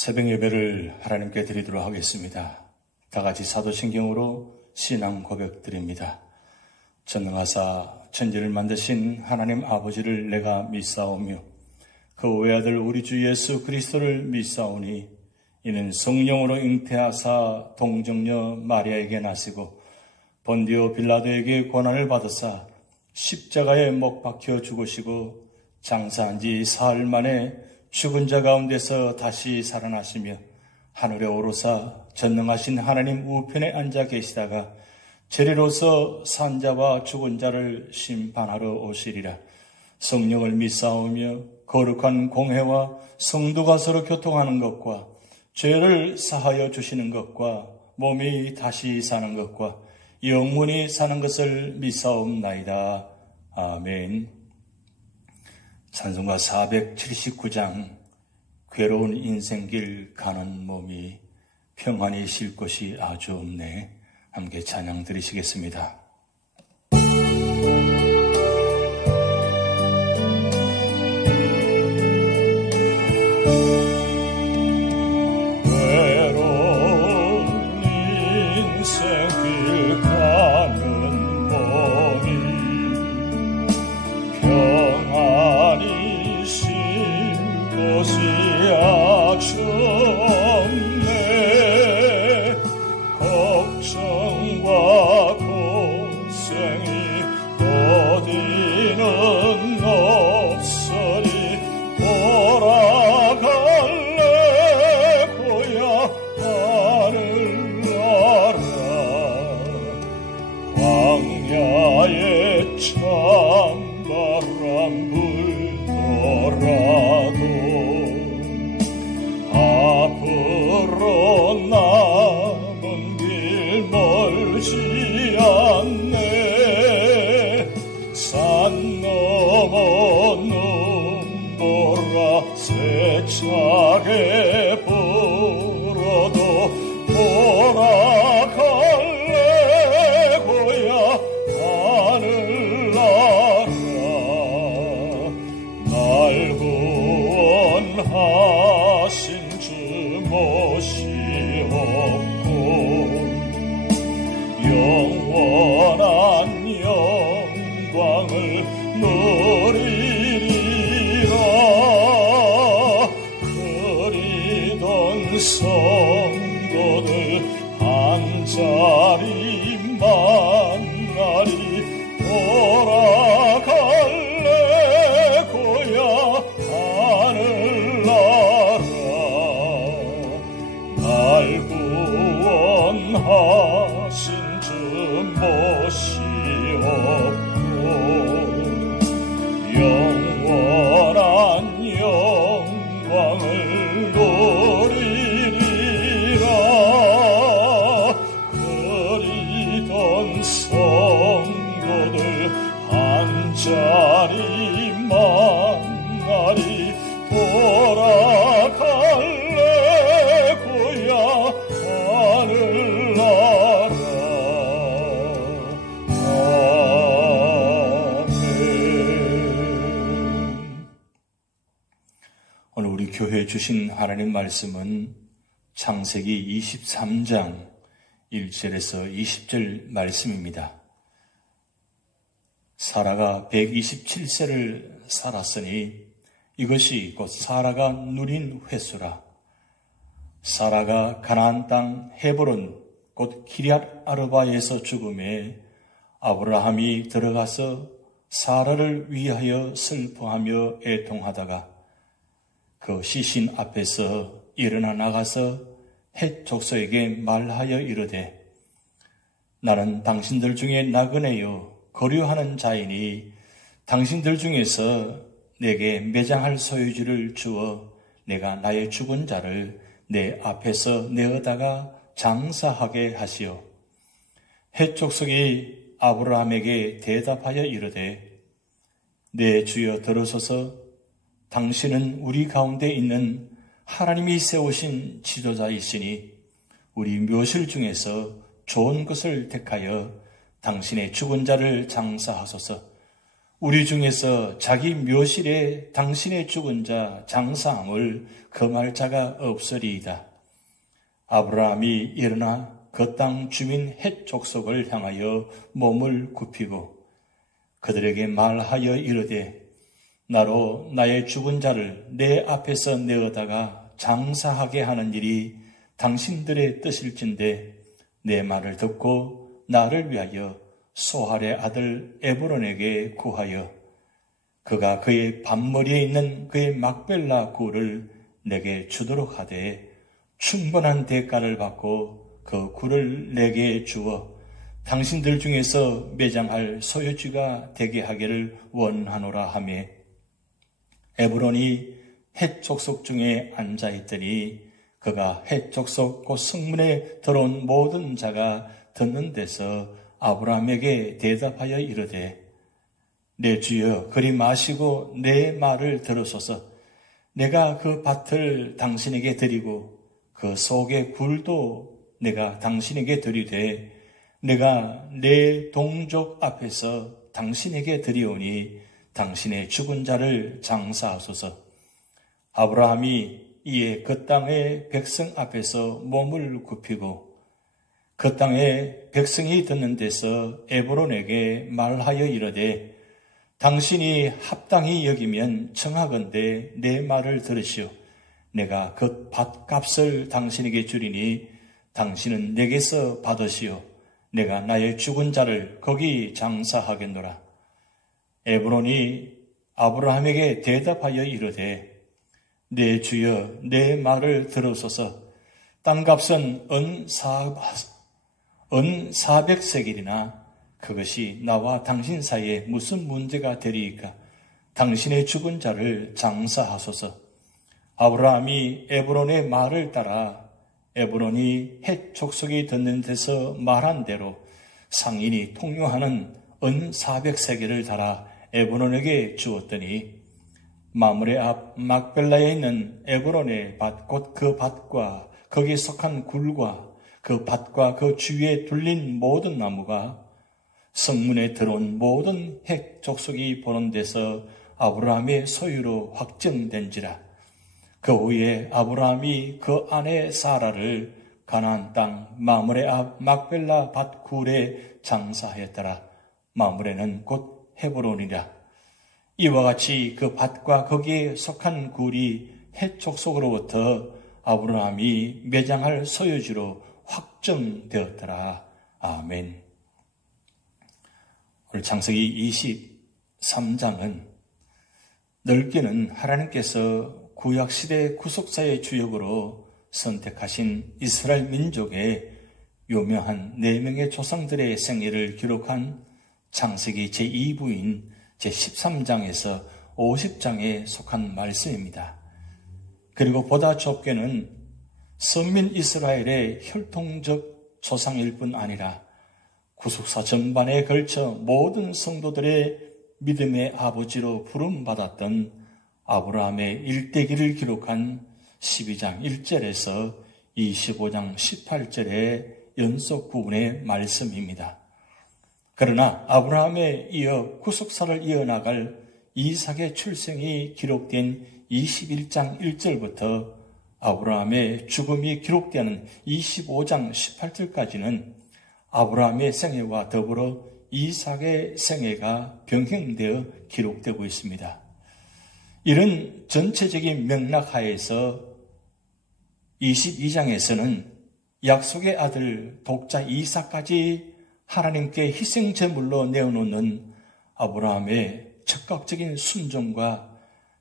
새벽 예배를 하나님께 드리도록 하겠습니다. 다 같이 사도신경으로 신앙 고백 드립니다. 전능하사 천지를 만드신 하나님 아버지를 내가 믿사오며 그 외아들 우리 주 예수 그리스도를 믿사오니 이는 성령으로 잉태하사 동정녀 마리아에게 나시고 본디오 빌라도에게 고난을 받으사 십자가에 못 박혀 죽으시고 장사한 지 사흘 만에 죽은 자 가운데서 다시 살아나시며 하늘에 오르사 전능하신 하나님 우편에 앉아 계시다가 재리로서 산자와 죽은 자를 심판하러 오시리라. 성령을 믿사오며 거룩한 공회와 성도가 서로 교통하는 것과 죄를 사하여 주시는 것과 몸이 다시 사는 것과 영원히 사는 것을 믿사옵나이다. 아멘. 찬송가 479장 괴로운 인생길 가는 몸이 평안히 쉴 곳이 아주 없네. 함께 찬양 드리시겠습니다. 괴로운 인생길 가는 몸이 평안히 쉴 곳이 아주 없네. 걱정과 고생이 어디는 없으니 돌아갈래 고향 하늘나라. 광야에 찬바람 불더라도 앞으로 남은 길 멀지 않네. 산 넘어 눈보라 세차게 불어도 돌아갈래 고향 하늘나라. 날 구원하신 주 모시옵고 영원한 영광을 누리리라. 그리던 성도들 한자리 만나리. 돌아갈래 고향 하늘나라. 날 구원하신 주 모시옵고 영원한 영광을 누리리라. 그리던 성도들 한자리 만나리. 돌아갈래 고향 하늘나라. 오늘 우리 교회에 주신 하나님 말씀은 창세기 23장 1절에서 20절 말씀입니다. 사라가 127세를 살았으니 이것이 곧 사라가 누린 횟수라. 사라가 가나안 땅 헤브론 곧 기럇 아르바에서 죽음에 아브라함이 들어가서 사라를 위하여 슬퍼하며 애통하다가 그 시신 앞에서 일어나 나가서 헷 족속에게 말하여 이르되 나는 당신들 중에 나그네요 거류하는 자이니 당신들 중에서 내게 매장할 소유지를 주어 내가 나의 죽은 자를 내 앞에서 내어다가 장사하게 하시오. 헷 족속이 아브라함에게 대답하여 이르되 내 주여 들으소서. 당신은 우리 가운데 있는 하나님이 세우신 지도자이시니 우리 묘실 중에서 좋은 것을 택하여 당신의 죽은 자를 장사하소서. 우리 중에서 자기 묘실에 당신의 죽은 자 장사함을 금할 자가 없으리이다. 아브라함이 일어나 그 땅 주민 헷 족속을 향하여 몸을 굽히고 그들에게 말하여 이르되 나로 나의 죽은 자를 내 앞에서 내어다가 장사하게 하는 일이 당신들의 뜻일진데 내 말을 듣고 나를 위하여 소할의 아들 에브론에게 구하여 그가 그의 밭머리에 있는 그의 막벨라 굴을 내게 주도록 하되 충분한 대가를 받고 그 굴을 내게 주어 당신들 중에서 매장할 소유주가 되게 하기를 원하노라 하며 에브론이 헷 족속 중에 앉아있더니 그가 헷 족속 곧 성문에 들어온 모든 자가 듣는 데서 아브라함에게 대답하여 이르되 내 주여 그리 마시고 내 말을 들으소서. 내가 그 밭을 당신에게 드리고 그 속의 굴도 내가 당신에게 드리되 내가 내 동족 앞에서 당신에게 드리오니 당신의 죽은 자를 장사하소서. 아브라함이 이에 그 땅의 백성 앞에서 몸을 굽히고 그 땅의 백성이 듣는 데서 에브론에게 말하여 이르되 당신이 합당히 여기면 청하건대 내 말을 들으시오. 내가 그 밭값을 당신에게 주리니 당신은 내게서 받으시오. 내가 나의 죽은 자를 거기 장사하겠노라. 에브론이 아브라함에게 대답하여 이르되 내 주여 내 말을 들으소서. 땅값은 은 400세겔이나 그것이 나와 당신 사이에 무슨 문제가 되리이까? 당신의 죽은 자를 장사하소서. 아브라함이 에브론의 말을 따라 에브론이 헷 족속이 듣는 데서 말한 대로 상인이 통용하는 은 400세겔을 달아 에브론에게 주었더니 마므레 앞 막벨라에 있는 에브론의 밭 곧 그 밭과 거기에 속한 굴과 그 밭과 그 주위에 둘린 모든 나무가 성문에 들어온 모든 헷 족속이 보는 데서 아브라함의 소유로 확정된지라. 그 후에 아브라함이 그 아내 사라를 가나안 땅 마므레 앞 막벨라 밭 굴에 장사하였더라. 마므레는 곧 헤브론이라. 이와 같이 그 밭과 거기에 속한 굴이 헷 족속으로부터 아브라함이 매장할 소유지로 확정되었더라. 아멘. 오늘 창세기 23장은 넓게는 하나님께서 구약시대 구속사의 주역으로 선택하신 이스라엘 민족의 유명한 4명의 조상들의 생애를 기록한 창세기 제2부인 제13장에서 50장에 속한 말씀입니다. 그리고 보다 좁게는 선민 이스라엘의 혈통적 조상일 뿐 아니라 구속사 전반에 걸쳐 모든 성도들의 믿음의 아버지로 부름받았던 아브라함의 일대기를 기록한 12장 1절에서 25장 18절의 연속 부분의 말씀입니다. 그러나 아브라함에 이어 구속사를 이어나갈 이삭의 출생이 기록된 21장 1절부터 아브라함의 죽음이 기록되는 25장 18절까지는 아브라함의 생애와 더불어 이삭의 생애가 병행되어 기록되고 있습니다. 이런 전체적인 맥락 하에서 22장에서는 약속의 아들 독자 이삭까지 하나님께 희생제물로 내어놓는 아브라함의 적극적인 순종과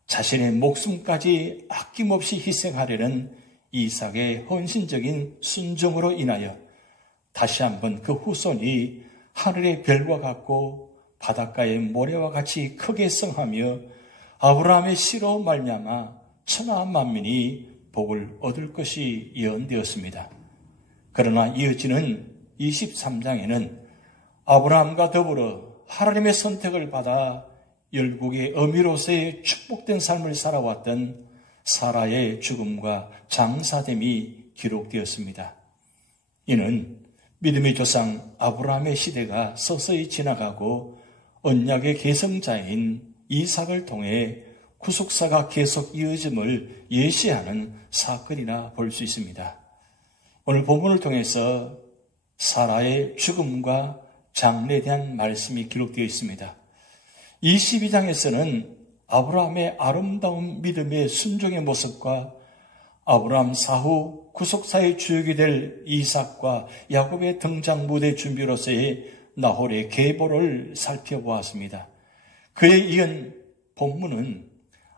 자신의 목숨까지 아낌없이 희생하려는 이삭의 헌신적인 순종으로 인하여 다시 한번 그 후손이 하늘의 별과 같고 바닷가의 모래와 같이 크게 성하며 아브라함의 씨로 말미암아 천하 만민이 복을 얻을 것이 예언되었습니다. 그러나 이어지는 23장에는 아브라함과 더불어 하나님의 선택을 받아 열국의 어미로서의 축복된 삶을 살아왔던 사라의 죽음과 장사됨이 기록되었습니다. 이는 믿음의 조상 아브라함의 시대가 서서히 지나가고 언약의 계승자인 이삭을 통해 구속사가 계속 이어짐을 예시하는 사건이라 볼 수 있습니다. 오늘 본문을 통해서 사라의 죽음과 장래에 대한 말씀이 기록되어 있습니다. 22장에서는 아브라함의 아름다운 믿음의 순종의 모습과 아브라함 사후 구속사의 주역이 될 이삭과 야곱의 등장 무대 준비로서의 나홀의 계보를 살펴보았습니다. 그에 이은 본문은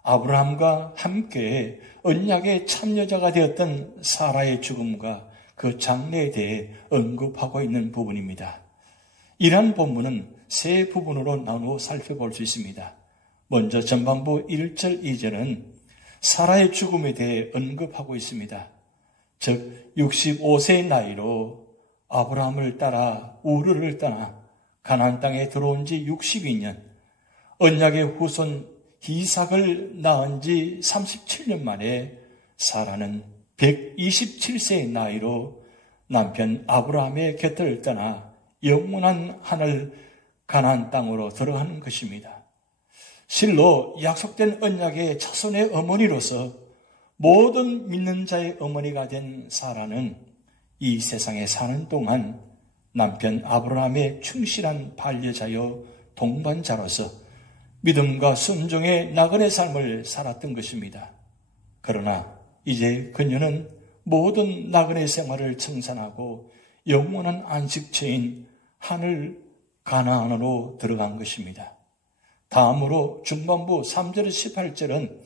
아브라함과 함께 언약의 참여자가 되었던 사라의 죽음과 그 장래에 대해 언급하고 있는 부분입니다. 이러한 본문은 세 부분으로 나누어 살펴볼 수 있습니다. 먼저 전반부 1절 2절은 사라의 죽음에 대해 언급하고 있습니다. 즉 65세의 나이로 아브라함을 따라 우르를 떠나 가나안 땅에 들어온 지 62년, 언약의 후손 이삭을 낳은 지 37년 만에 사라는 127세의 나이로 남편 아브라함의 곁을 떠나 영원한 하늘 가나안 땅으로 들어가는 것입니다. 실로 약속된 언약의 자손의 어머니로서 모든 믿는 자의 어머니가 된 사라는 이 세상에 사는 동안 남편 아브라함의 충실한 반려자요 동반자로서 믿음과 순종의 나그네 삶을 살았던 것입니다. 그러나 이제 그녀는 모든 나그네 생활을 청산하고 영원한 안식처인 하늘 가나안으로 들어간 것입니다. 다음으로 중반부 3절 18절은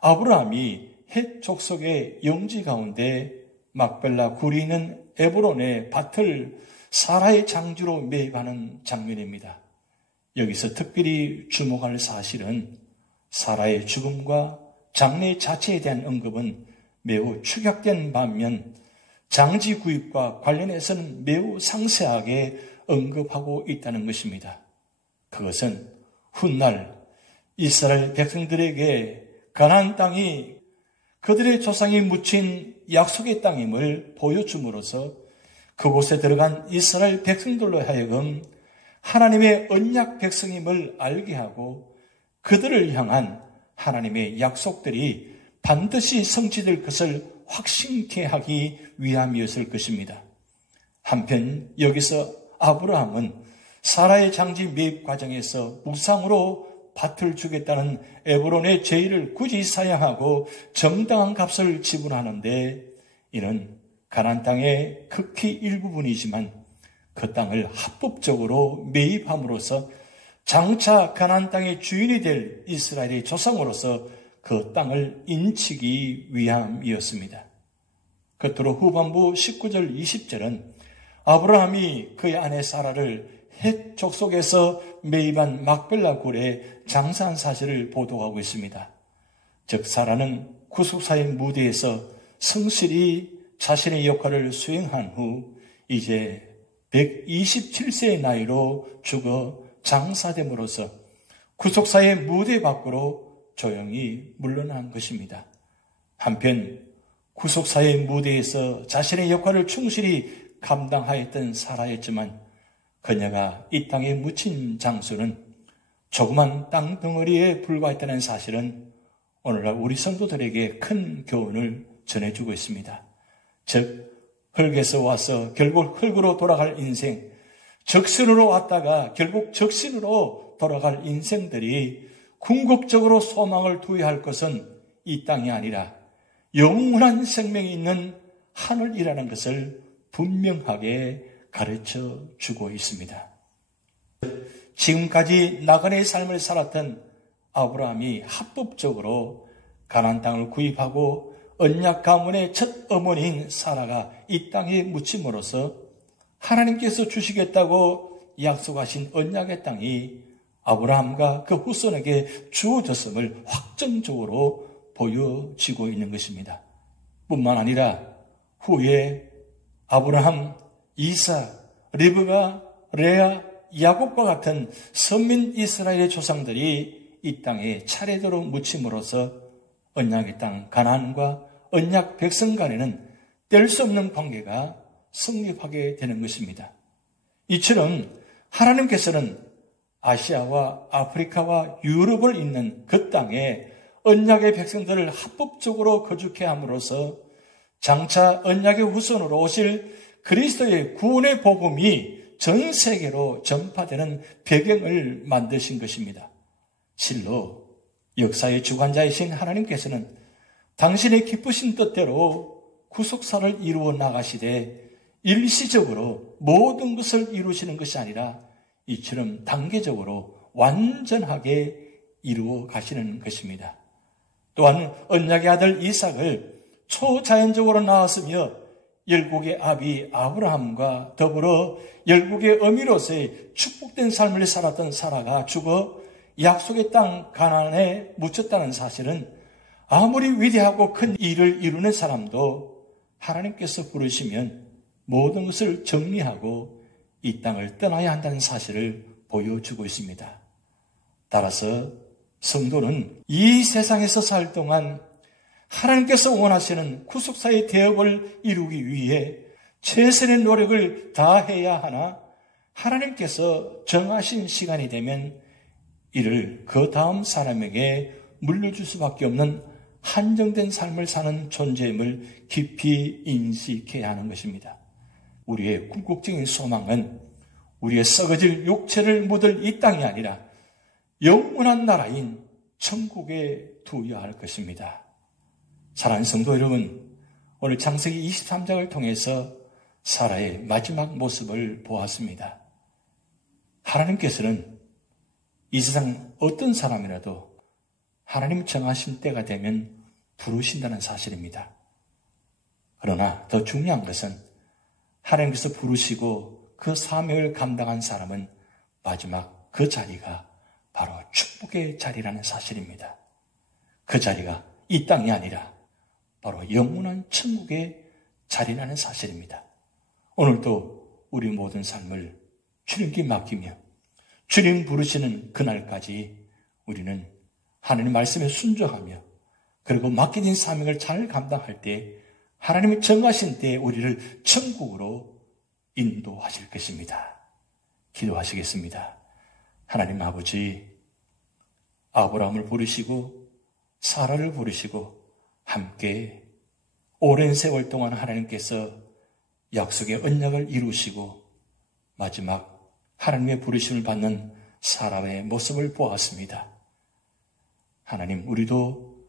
아브라함이 헷 족속의 영지 가운데 막벨라 굴이 있는 에브론의 밭을 사라의 장주로 매입하는 장면입니다. 여기서 특별히 주목할 사실은 사라의 죽음과 장래 자체에 대한 언급은 매우 축약된 반면 장지 구입과 관련해서는 매우 상세하게 언급하고 있다는 것입니다. 그것은 훗날 이스라엘 백성들에게 가나안 땅이 그들의 조상이 묻힌 약속의 땅임을 보여줌으로써 그곳에 들어간 이스라엘 백성들로 하여금 하나님의 언약 백성임을 알게 하고 그들을 향한 하나님의 약속들이 반드시 성취될 것을 확신케 하기 위함이었을 것입니다. 한편 여기서 아브라함은 사라의 장지 매입 과정에서 무상으로 밭을 주겠다는 에브론의 제의를 굳이 사양하고 정당한 값을 지불하는데 이는 가나안 땅의 극히 일부분이지만 그 땅을 합법적으로 매입함으로써 장차 가나안 땅의 주인이 될 이스라엘의 조상으로서 그 땅을 인치기 위함이었습니다. 끝으로 후반부 19절 20절은 아브라함이 그의 아내 사라를 헷 족속에서 매입한 막벨라 굴에 장사한 사실을 보도하고 있습니다. 즉 사라는 구속사의 무대에서 성실히 자신의 역할을 수행한 후 이제 127세의 나이로 죽어 장사됨으로써 구속사의 무대 밖으로 조용히 물러난 것입니다. 한편 구속사의 무대에서 자신의 역할을 충실히 감당하였던 사라였지만 그녀가 이 땅에 묻힌 장소는 조그만 땅덩어리에 불과했다는 사실은 오늘날 우리 성도들에게 큰 교훈을 전해주고 있습니다. 즉 흙에서 와서 결국 흙으로 돌아갈 인생, 적신으로 왔다가 결국 적신으로 돌아갈 인생들이 궁극적으로 소망을 두어야 할 것은 이 땅이 아니라 영원한 생명이 있는 하늘이라는 것을 분명하게 가르쳐 주고 있습니다. 지금까지 나그네의 삶을 살았던 아브라함이 합법적으로 가나안 땅을 구입하고 언약 가문의 첫 어머니인 사라가 이 땅에 묻힘으로써 하나님께서 주시겠다고 약속하신 언약의 땅이 아브라함과 그 후손에게 주어졌음을 확정적으로 보여지고 있는 것입니다. 뿐만 아니라 후에 아브라함, 이삭, 리브가, 레아, 야곱과 같은 선민 이스라엘의 조상들이 이 땅에 차례대로 묻힘으로써 언약의 땅 가나안과 언약 백성 간에는 뗄 수 없는 관계가 성립하게 되는 것입니다. 이처럼 하나님께서는 아시아와 아프리카와 유럽을 잇는 그 땅에 언약의 백성들을 합법적으로 거주케 함으로써 장차 언약의 후손으로 오실 그리스도의 구원의 복음이 전 세계로 전파되는 배경을 만드신 것입니다. 실로 역사의 주관자이신 하나님께서는 당신의 기쁘신 뜻대로 구속사를 이루어 나가시되 일시적으로 모든 것을 이루시는 것이 아니라 이처럼 단계적으로 완전하게 이루어 가시는 것입니다. 또한 언약의 아들 이삭을 초자연적으로 낳았으며 열국의 아비 아브라함과 더불어 열국의 어미로서의 축복된 삶을 살았던 사라가 죽어 약속의 땅 가나안에 묻혔다는 사실은 아무리 위대하고 큰 일을 이루는 사람도 하나님께서 부르시면 모든 것을 정리하고 이 땅을 떠나야 한다는 사실을 보여주고 있습니다. 따라서 성도는 이 세상에서 살 동안 하나님께서 원하시는 구속사의 대업을 이루기 위해 최선의 노력을 다해야 하나 하나님께서 정하신 시간이 되면 이를 그 다음 사람에게 물려줄 수밖에 없는 한정된 삶을 사는 존재임을 깊이 인식해야 하는 것입니다. 우리의 궁극적인 소망은 우리의 썩어질 육체를 묻을 이 땅이 아니라 영원한 나라인 천국에 두어야 할 것입니다. 사랑하는 성도 여러분, 오늘 창세기 23장을 통해서 사라의 마지막 모습을 보았습니다. 하나님께서는 이 세상 어떤 사람이라도 하나님 정하신 때가 되면 부르신다는 사실입니다. 그러나 더 중요한 것은 하나님께서 부르시고 그 사명을 감당한 사람은 마지막 그 자리가 바로 축복의 자리라는 사실입니다. 그 자리가 이 땅이 아니라 바로 영원한 천국의 자리라는 사실입니다. 오늘도 우리 모든 삶을 주님께 맡기며 주님 부르시는 그날까지 우리는 하나님 말씀에 순종하며 그리고 맡겨진 사명을 잘 감당할 때 하나님이 정하신 때에 우리를 천국으로 인도하실 것입니다. 기도하시겠습니다. 하나님 아버지, 아브라함을 부르시고 사라를 부르시고 함께 오랜 세월 동안 하나님께서 약속의 언약을 이루시고 마지막 하나님의 부르심을 받는 사람의 모습을 보았습니다. 하나님, 우리도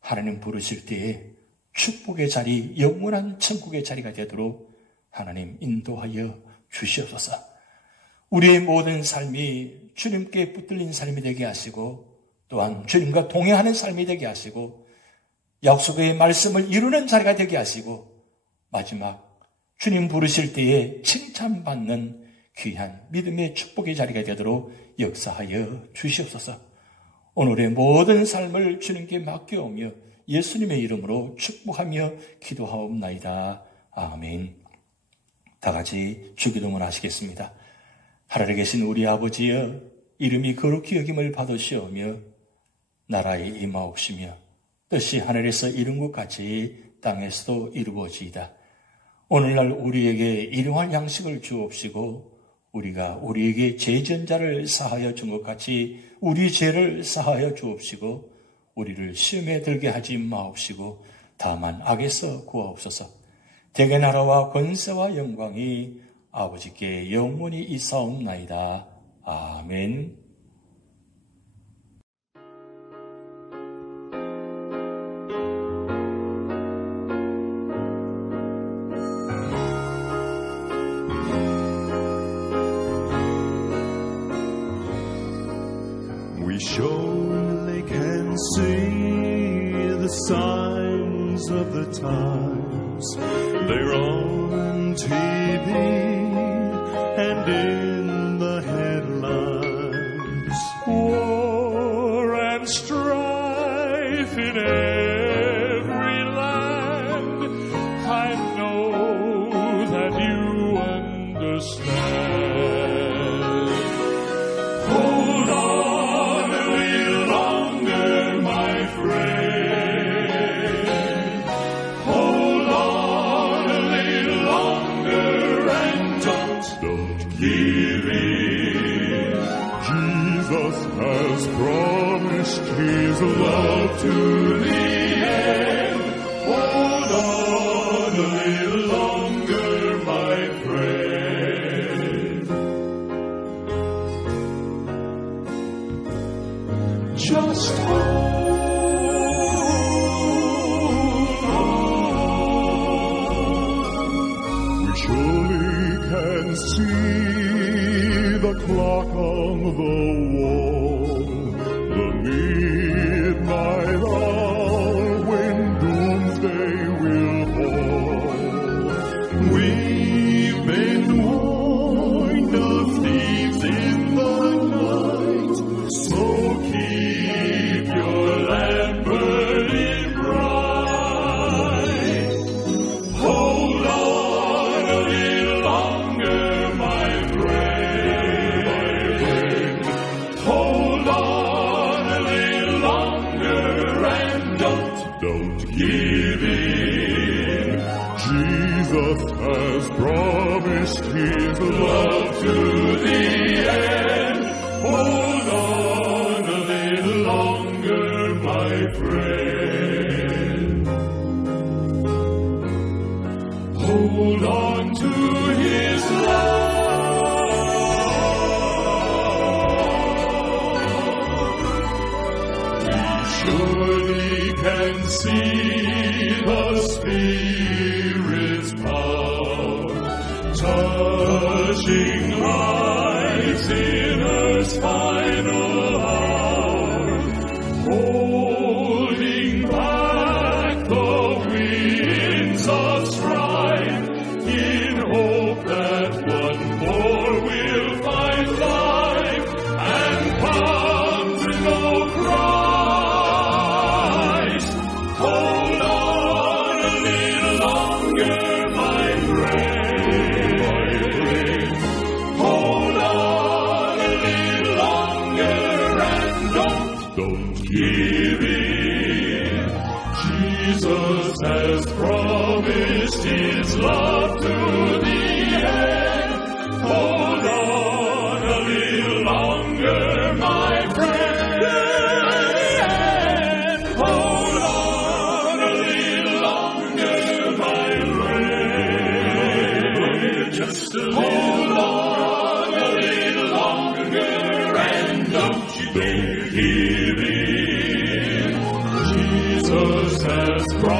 하나님 부르실 때에 축복의 자리, 영원한 천국의 자리가 되도록 하나님 인도하여 주시옵소서. 우리의 모든 삶이 주님께 붙들린 삶이 되게 하시고 또한 주님과 동행하는 삶이 되게 하시고 약속의 말씀을 이루는 자리가 되게 하시고 마지막 주님 부르실 때에 칭찬받는 귀한 믿음의 축복의 자리가 되도록 역사하여 주시옵소서. 오늘의 모든 삶을 주님께 맡겨오며 예수님의 이름으로 축복하며 기도하옵나이다. 아멘. 다 같이 주기도문 하시겠습니다. 하늘에 계신 우리 아버지여, 이름이 거룩히 여김을 받으시오며 나라에 임하옵시며 뜻이 하늘에서 이룬 것 같이 땅에서도 이루어지이다. 오늘날 우리에게 일용할 양식을 주옵시고 우리가 우리에게 죄전자를 사하여 준 것 같이 우리 죄를 사하여 주옵시고 우리를 시험에 들게 하지 마옵시고 다만 악에서 구하옵소서. 대개 나라와 권세와 영광이 아버지께 영원히 있사옵나이다. 아멘. We surely can see the signs of the times. They're on TV and in the headlines. War and strife in every land. I know that you understand. Hold on a little longer, my friend. Hold on a little longer and don't give His love to the end. Hold on a little longer, my friend. Just hold on. We surely can see the clock on the wall, the midnight hour when doomsday will fall. We've been warned of thieves in the night, so keep your lamp burning bright. Hold on a little longer, my friend. Hold on a little longer and don't give in. Jesus has promised His love to the end. Hold on a little longer, my friend. Hold on to His love. We surely can see the Spirit's power touching lives in Earth's final hour, holding back the winds of strife in hope that one more will find life and come to know Christ. Hold on a little longer, my friend. Hold on a little longer and don't give in. Jesus has promised His love to the end. Hold on a little longer, my friend. Hold on a little longer, my friend. Just a hold on a little longer and don't give in. Jesus has promised